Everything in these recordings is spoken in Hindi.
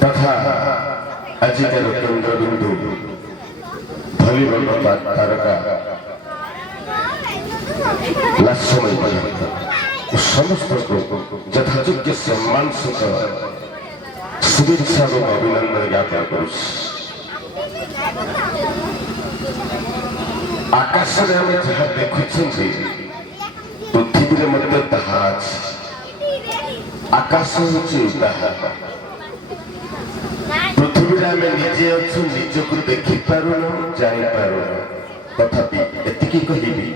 तथा आजिकार केन्द्रबिंदु भलिबल तारका लास्यमय पर्यंत समस्त को यथायोग्य सम्मान सहित शुभेच्छा और अभिनंदन ज्ञापन करुँ। आकाश में आम जहाँ देखुं पृथ्वी में ताहा आकाश हूँ पृथ्वी आम निजे अच्छु निजक देखिपार जापर तथापि एति कहबी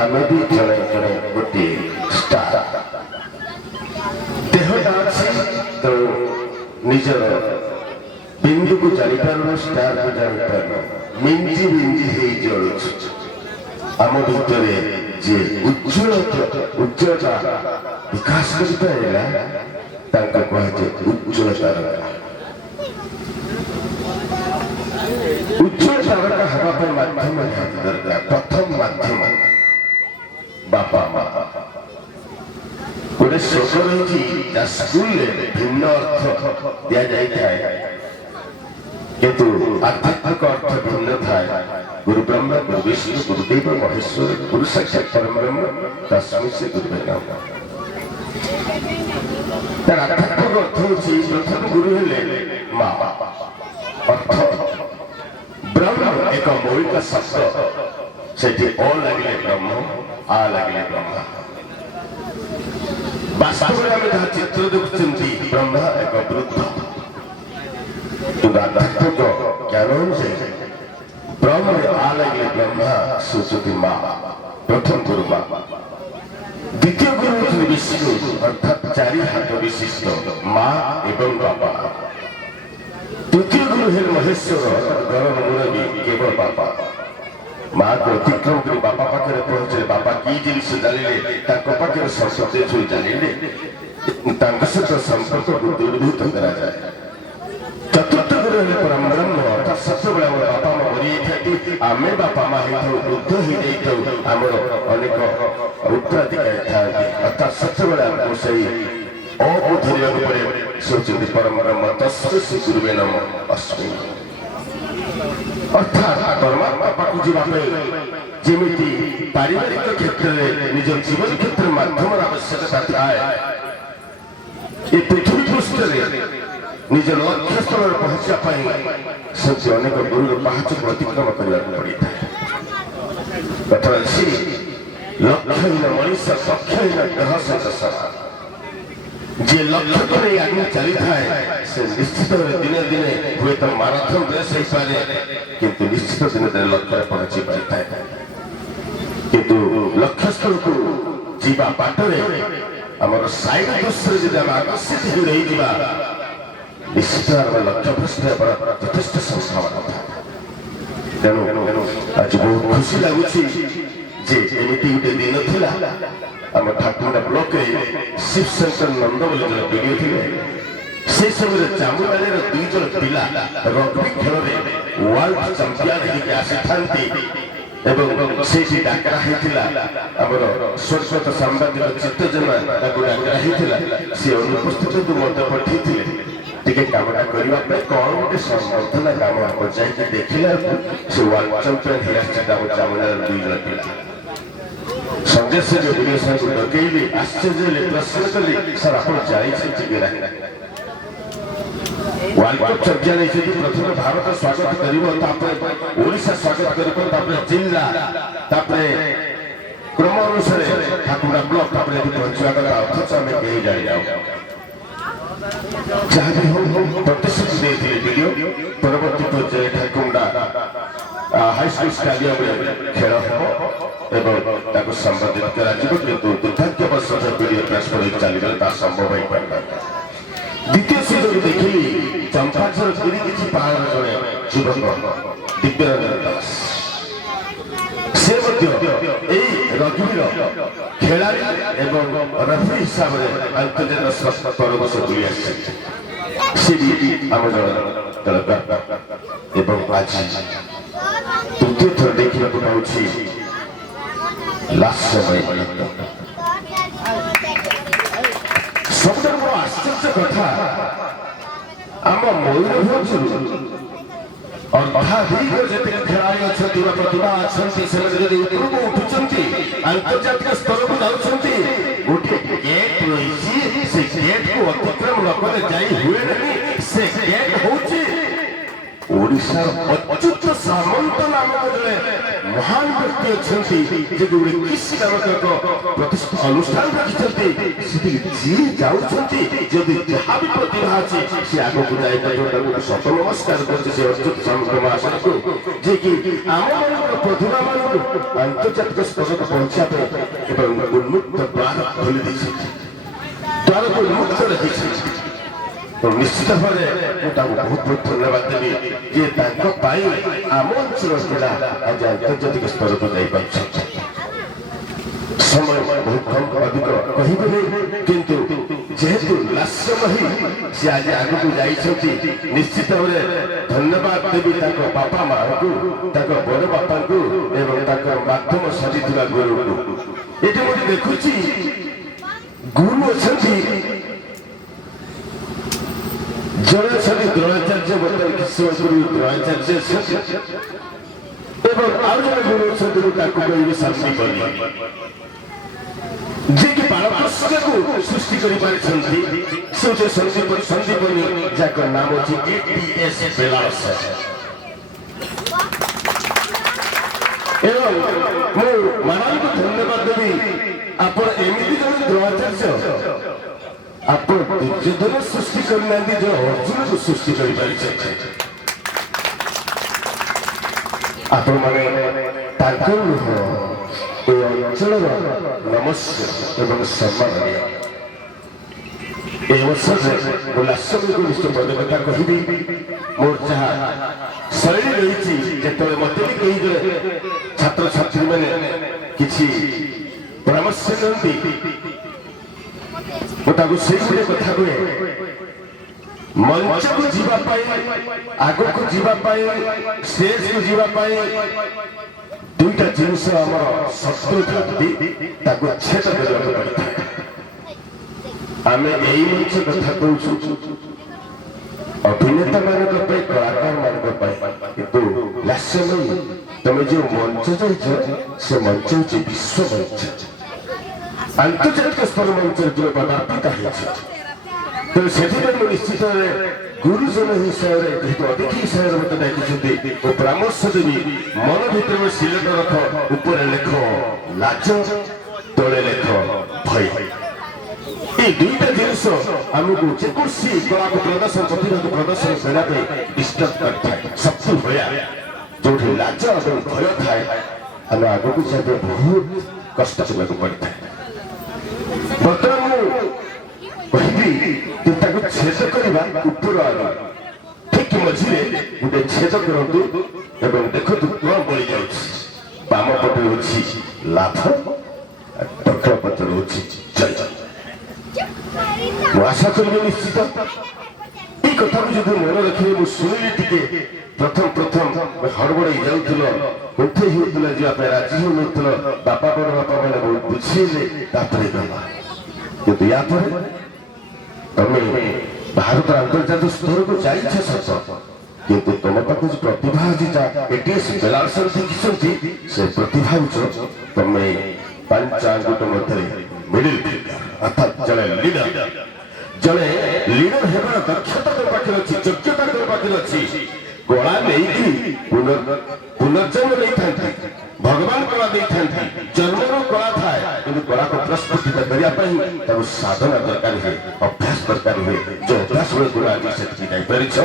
आम भी जड़े जड़े गोटे स्टार देहटा अच्छे तो निजर बिंदु को जापर स्टार को जापर मिंजी मिंजी जलु आम भितर जे उज्ज्वलता विकास कर उज्ज्वल तारका उज्ज्वल तारका हवा माध्यम दरकार प्रथम माध्यम बापा माँ गोटे श्लोक रही स्कूल भिन्न अर्थ दि जाए किंतु आध्यात्मिक अर्थ भिन्न थाए गुरु ब्रह्मा गुरु विष्णु गुरुदेव महेश्वर गुरु साक्षात् परम ब्रह्म तस्मै श्री गुरुवे नमः। तार आध्यात्मिक अर्थ होची प्रथम गुरु हेले माँ अर्थ ब्रह्म एक मौलिक शब्द सेठी अ लगे ब्रह्म आ लगे ब्रह्मा वास्तव में जहाँ चित्र देखुंती ब्रह्मा एक वृद्ध किंतु आध्यात्मिक ज्ञान अनुसार ब्रह्म आ लगे ब्रह्मा सुचुति माँ प्रथम गुरु माँ द्वितीय गुरु विष्णु अर्थात चारि हाथ विशिष्ट माँ एवं बाबा तृतीय गुरु है महेश्वर गरम मुरबी केवल बाबा माँ को अतिक्रम कर बापा पाखे पहुंचे बापा की जिनिस जानिले पाखे संसदे छुई जानिले सहित संपर्क को दूरीभूत करा जाए। चतुर्थ गुरु है परम ब्रह्म अर्थात सब बापा माँ मरी आम बापा माँ वृद्ध हो आमर अनेक उत्तराधिकारी था अर्थात सब से अवधर पड़े सोचते परम ब्रह्म तस्मै श्री गुरुवे नमः अस्मै अर्थात परमात्मा पाखु जावाई जमी पारिवारिक क्षेत्र में निज जीवन क्षेत्र माध्यम आवश्यकता थाए ये पृथ्वी पृष्ठ निज लक्ष्य स्थल पहुंचा से अनेक गुरु पाहच को अतिक्रम करने पड़ी था कथा लक्ष्यहीन मनुष्य सक्षहीन ग्रह सहित समान जे लक्ष्य को नहीं आगे चली थाए से निश्चित दिने दिने हुए तो माराथन रेस हो पारे किंतु निश्चित दिने दिने लक्ष्य पहुंची पाई थाए किंतु लक्ष्य स्थल को जीवा बाटरे हमर साइड दूसरे जब हम आकर्षित हो रही जीवा निश्चित भाव लक्ष्य भ्रष्ट यथेष्ट संभावना था तेणु आज बहुत खुशी लगुच एमती गोटे दिन थिला आम ठाकुरा ब्लॉक शिव शंकर नंद बोले जन वीडियो थे से समय चामुंडाली दुई जन पिला रग्बी खेल में वर्ल्ड चैंपियन होकर आसी था डाकरा होता आमर स्वर्गत सांबादिक चित्तजना डाकरा होता सी अनुपस्थित मत पठे टे कामटा करने कौन गोटे संबर्धना काम आप जाए देखला से वर्ल्ड चैंपियन चामुंडाली दुई जन पिला संजय से जो विवेशन को डकैली आश्चर्य प्रश्न कली सर आप वर्ल्ड कप चैंपियन प्रथम भारत स्वागत कर ओडिशा स्वागत कर जिला क्रम अनुसार ठाकुरा ब्लॉक पहुंचा कथा अथच आम कहीं जानी जहाँ भी हम प्रतिश्रुति देते वीडियो परवर्ती पर्याय ठाकुरा हाईस्कूल स्टाडियम खेल हम संबोधित किंतु दुर्भाग्यवश वीडियो ट्रांसफर चलता संभव हो पार द्वितीय सुযোগ देखिली चंपाचर गिरी किसी पहाड़ जड़े युवक दिव्यरंजन दास से रग्बीर खेलाड़ी एवं रेफरी हिसाब से अंतर्जातीय परमश बुली आम कलाकार एवं आज तृतीय थर देखा पाऊँ ଲାସ୍ୟମୟ ଗୀତ। ସବୁଠାରୁ ବଡ଼ ଆଶ୍ଚର୍ଯ୍ୟ କଥା, ଆମ ମୟୂରଭଞ୍ଜରୁ ଅର୍ଦ୍ଧାଧିକ ଯେତିକି ଖେଳାଳି ଅଛନ୍ତି ବା ପ୍ରତିଭା ଅଛନ୍ତି, ସେମାନେ ଯଦି ଉପରକୁ ଉଠୁଛନ୍ତି, ଆନ୍ତର୍ଜାତିକ ସ୍ତରକୁ ଯାଉଛନ୍ତି, ଗୋଟିଏ ଗେଟ୍ ରହିଛି, ସେ ଗେଟ୍କୁ ଅତିକ୍ରମ ନ କଲେ ଯାଇ ହୁଏ ନାହିଁ। ସେ ଗେଟ୍ ହଉଛି ଓଡ଼ିଶାର ଅଚ୍ୟୁତ ସାମନ୍ତ ନାମକ ଜଣେ ମହାନ ବ୍ୟକ୍ତି ଅଛନ୍ତି, ଯେ ଗୋଟେ କୃଷି ନାମକ ଏକ ପ୍ରତିଷ୍ଠା ଅନୁଷ୍ଠାନ ରଖିଛନ୍ତି। ସେଠିକି ଯିଏ ଯାଉଛନ୍ତି, ଯଦି ଯାହା ବି ପ୍ରତିଭା ଅଛି ସେ ଆଗକୁ ଯାଇପାରିବ। ତାକୁ ସତ ନମସ୍କାର କରୁଛି ସେ ଅଚ୍ୟୁତ ସାମନ୍ତ ମହାଶୟକୁ, ଯିଏକି ଆମମାନଙ୍କର ପ୍ରତିଭାମାନଙ୍କୁ ଆନ୍ତର୍ଜାତିକ ସ୍ତରକୁ ପହଞ୍ଚିବା ପାଇଁ ଏବଂ ଉନ୍ମୁକ୍ତ ଦ୍ୱାର ଖୋଲି ଦେଇଛନ୍ତି, ଦ୍ୱାରକୁ ଉନ୍ମୁକ୍ତ ରଖିଛନ୍ତି। ନିଶ୍ଚିତ ଭାବରେ ମୁଁ ତାଙ୍କୁ ବହୁତ ବହୁତ ଧନ୍ୟବାଦ ଦେବି, ଯେ ତାଙ୍କ ପାଇଁ ଆମ ଅଞ୍ଚଳ ପିଲା ଆଜି ଆନ୍ତର୍ଜାତିକ ସ୍ତରକୁ ଯାଇପାରୁଛନ୍ତି। ସମୟ ବହୁତ କମ୍ ଅଧିକ କହିବେନି, କିନ୍ତୁ ଯେହେତୁ ଲାସ୍ୟମୟୀ ସେ ଆଜି ଆଗକୁ ଯାଇଛନ୍ତି, ନିଶ୍ଚିତ ଭାବରେ ଧନ୍ୟବାଦ ଦେବି ତାଙ୍କ ବାପା ମାଆଙ୍କୁ, ତାଙ୍କ ବଡ଼ ବାପାଙ୍କୁ ଏବଂ ତାଙ୍କ ମାଧ୍ୟମ ସାଜିଥିବା ଗୁରୁଙ୍କୁ। ଏଠି ମୁଁ ଦେଖୁଛି ଗୁରୁ ଅଛନ୍ତି, ଜଣେ ଅଛନ୍ତି ଦ୍ରୋଣାଚାର୍ଯ୍ୟ, ବର୍ତ୍ତମାନ କିଛି ସମୟ ପୂର୍ବରୁ ଦ୍ରୋଣାଚାର୍ଯ୍ୟ ଅଛନ୍ତି, ଏବଂ ଆଉ ଜଣେ ଗୁରୁ ଅଛନ୍ତି, ମୁଁ ତାକୁ କହିବି ସନ୍ଦୀପନୀ, ଯିଏକି ବାଳକୃଷ୍ଣକୁ ସୃଷ୍ଟି କରିପାରିଛନ୍ତି। ସେ ହଉଛି ସନ୍ଦୀପନୀ, ଯାହାର ନାମ ଅଛି ATS ବେଲାରସ। ଏବଂ ମୁଁ ମାନଙ୍କୁ ଧନ୍ୟବାଦ ଦେବି, ଆପଣ ଏମିତି ଜଣେ ଦ୍ରୋଣାଚାର୍ଯ୍ୟ, ଆପଣ ଦୁର୍ଯ୍ୟୋଧନ ସୃଷ୍ଟି କରିନାହାନ୍ତି, ଯେ ଅର୍ଜୁନକୁ ସୃଷ୍ଟି କରିପାରିଛନ୍ତି। ଆପଣମାନେ ତାଙ୍କର ନୁହଁ, ଏ ଅଞ୍ଚଳର ନମସ୍ୟ ଏବଂ ସମ୍ମାନନୀୟ। এই অবসরে ମୁଁ ଲାସ୍ୟମୟୀକୁ ନିଶ୍ଚୟ ପଦ କଥା କହିବି। ମୋର ଯାହା ଶୈଳୀ ରହିଛି, ଯେତେବେଳେ ମୋତେ ବି କେହି ଜଣେ ଛାତ୍ରଛାତ୍ରୀମାନେ କିଛି ପରାମର୍ଶ ଦିଅନ୍ତି, ମୁଁ ତାକୁ ସେଇଭଳି କଥା କୁହେ। ମଞ୍ଚକୁ ଯିବା ପାଇଁ, ଆଗକୁ ଯିବା ପାଇଁ, ଷ୍ଟେଜକୁ ଯିବା ପାଇଁ ଦୁଇଟା ଜିନିଷ ଆମର ଶତ୍ରୁ ଥାନ୍ତି, ତାକୁ ଛେଦ କରିବାକୁ ପଡ଼ିଥାଏ। ଆମେ ଏଇ ମଞ୍ଚ କଥା କହୁଛୁ ଅଭିନେତା ମାନଙ୍କ ପାଇଁ, କଳାକାର ମାନଙ୍କ ପାଇଁ, କିନ୍ତୁ ଲାସ୍ୟମୟୀ ତମେ ଯେଉଁ ମଞ୍ଚ ଯାଇଛ, ସେ ମଞ୍ଚ ହଉଛି ବିଶ୍ୱ ମଞ୍ଚ, ଆନ୍ତର୍ଜାତିକ ସ୍ତର ମଞ୍ଚରେ ତୁମେ ପଦାର୍ପିତ ହେଇଛି। ତେଣୁ ସେଥିପାଇଁ ମୁଁ ନିଶ୍ଚିତ ଗୁରୁଜନ ହିସାବରେ, ଯେହେତୁ ଅତିଥି ହିସାବରେ ମୋତେ ଡାକିଛନ୍ତି, ମୁଁ ପରାମର୍ଶ ଦେବି, ମନ ଭିତରେ ସିଲେଟ ରଖ, ଉପରେ ଲେଖ ଲାଜ, ତଳେ ଲେଖ ଭୟ। এই দুইটা জিনিস আমাকে যেকୌଣସି କଳାକୁ ପ୍ରଦର୍ଶନ, ପ୍ରତିଭାକୁ ପ୍ରଦର୍ଶନ କରିବା ପାଇଁ ଡିଷ୍ଟର୍ବ କରିଥାଏ। ଶତ୍ରୁ ଭୟା ଯୋଉଠି ଲାଜ ଏବଂ ଭୟ ଥାଏ, ଆମେ ଆଗକୁ ଯିବା ବହୁତ କଷ୍ଟ କରିବାକୁ ପଡ଼ିଥାଏ। ବର୍ତ୍ତମାନ ମୁଁ କହିବି ଯେ ତାକୁ ଛେଦ କରିବା ଉପର ଆଗ, ଠିକ ମଝିରେ ଗୋଟେ ଛେଦ କରନ୍ତୁ ଏବଂ ଦେଖନ୍ତୁ କଣ ବଳି ଯାଉଛି। ବାମ ପଟେ ଅଛି ଲାଭ, ଦକ୍ଷିଣ ପଟେ ଅଛି ଜୟ। ମୁଁ ଆଶା କରିବି ନିଶ୍ଚିତ এই কথাକୁ ଯଦି ମନେ ରଖିବେ। ମୁଁ ଶୁଣିଲି ଟିକେ ପ୍ରଥମ ହଡ଼ବଡ଼େଇ ଯାଉଥିଲ, ଉଠେଇ ହେଉଥିଲା, ଯିବା ପାଇଁ ରାଜି ହେଉନଥିଲ, ବାପା ବଡ଼ ବାପା ମାନେ ବହୁତ ବୁଝେଇଲେ, ତାପରେ ଗଲା। କିନ୍ତୁ ୟା ପରେ ତମେ ଭାରତର ଆନ୍ତର୍ଜାତିକ ସ୍ତରକୁ ଯାଇଛ ସତ, କିନ୍ତୁ ତମ ପାଖକୁ ଯୋଉ ପ୍ରତିଭା ଅଛି, ATS ବେଲାରସ ଦେଖିଛନ୍ତି, ସେ ପ୍ରତିଭା ହଉଛ ତମେ ପାଞ୍ଚ ଆଙ୍ଗୁଠ ମଧ୍ୟରେ ମିଡିଲ ଫିଙ୍ଗର, ଅର୍ଥାତ୍ ଜଣେ ଲିଡର ହେବାର ଦକ୍ଷତା ତମ ପାଖରେ ଅଛି, ଯୋଗ୍ୟତା ତମ ପାଖରେ ଅଛି। କଳା ନେଇକି ପୁନର୍ଜନ୍ମ ନେଇଥାନ୍ତି, ଭଗବାନ କଳା ଦେଇଥାନ୍ତି, ଜନ୍ମର କଳା ଥାଏ, କିନ୍ତୁ କଳାକୁ ପ୍ରସ୍ଫୁଟିତ କରିବା ପାଇଁ ତାକୁ ସାଧନା ଦରକାର ହୁଏ, ଅଭ୍ୟାସ ଦରକାର ହୁଏ। ଯୋଉ ଅଭ୍ୟାସ ଗୁଣ ଆଜି ସେଠିକି ଯାଇପାରିଛ।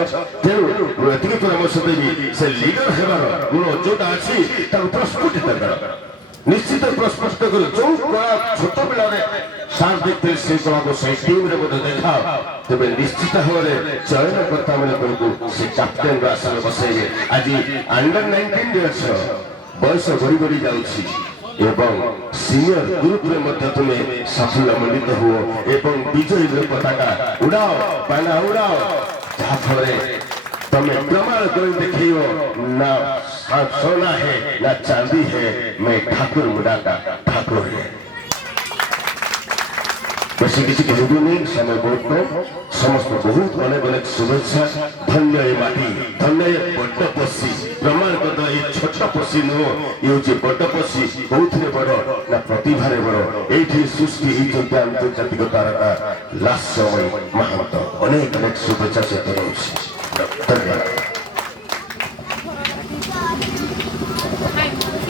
ତେଣୁ ମୁଁ ଏତିକି ପରାମର୍ଶ ଦେବି, ସେ ଲିଡର ହେବାର ଗୁଣ ଯୋଉଟା ଅଛି ତାକୁ ପ୍ରସ୍ଫୁଟିତ କର, ନିଶ୍ଚିତ ପ୍ରସ୍ଫୁଟିତ କର। ଯୋଉ କଳା ଛୋଟ ପିଲାରେ ସାର୍ ଦେଖଥିଲେ, ସେ କଳାକୁ ସେଇ ଟିମ୍ରେ ମଧ୍ୟ ଦେଖାଅ, ତେବେ ନିଶ୍ଚିତ ଭାବରେ ଚୟନକର୍ତ୍ତା ମାନେ ତୁମକୁ ସେ କ୍ୟାପ୍ଟେନର ଆସନ ବସେଇବେ। ଆଜି ଅଣ୍ଡର-19 ଅଛ, ବୟସ ବଢି ବଢି ଯାଉଛି ଏବଂ ସିନିୟର ଗ୍ରୁପରେ ମଧ୍ୟ ତୁମେ ସାଫଲ୍ୟ ମଣ୍ଡିତ ହୁଅ ଏବଂ ବିଜୟୀର ପତାକା ଉଡ଼ାଅ, ବାନା ଉଡ଼ାଅ, ଯାହାଫଳରେ तुम्हें प्रमाण कर दिखाइयो ना सोना है ना चांदी है, मैं ठाकुर मुड़ा का ठाकुर है। বেশি কিছু কিছু নেই, সময় বহুত কম। সমস্ত বহুত অনেক অনেক শুভেচ্ছা। ধন্য এই মাটি, ধন্য এই বড্ড পশি। প্রমাণ করদ এই ছোট পশি নুহ, ইয়ে হচ্ছে বড্ড পশি। কোউথিরে বড় না প্রতিভারে বড়। এইটি সৃষ্টি হইଛନ୍ତି আন্তর্জাতিক তারকা লাস্যময় মাহান্ত। অনেক অনেক শুভেচ্ছা সে করছি। ধন্যবাদ।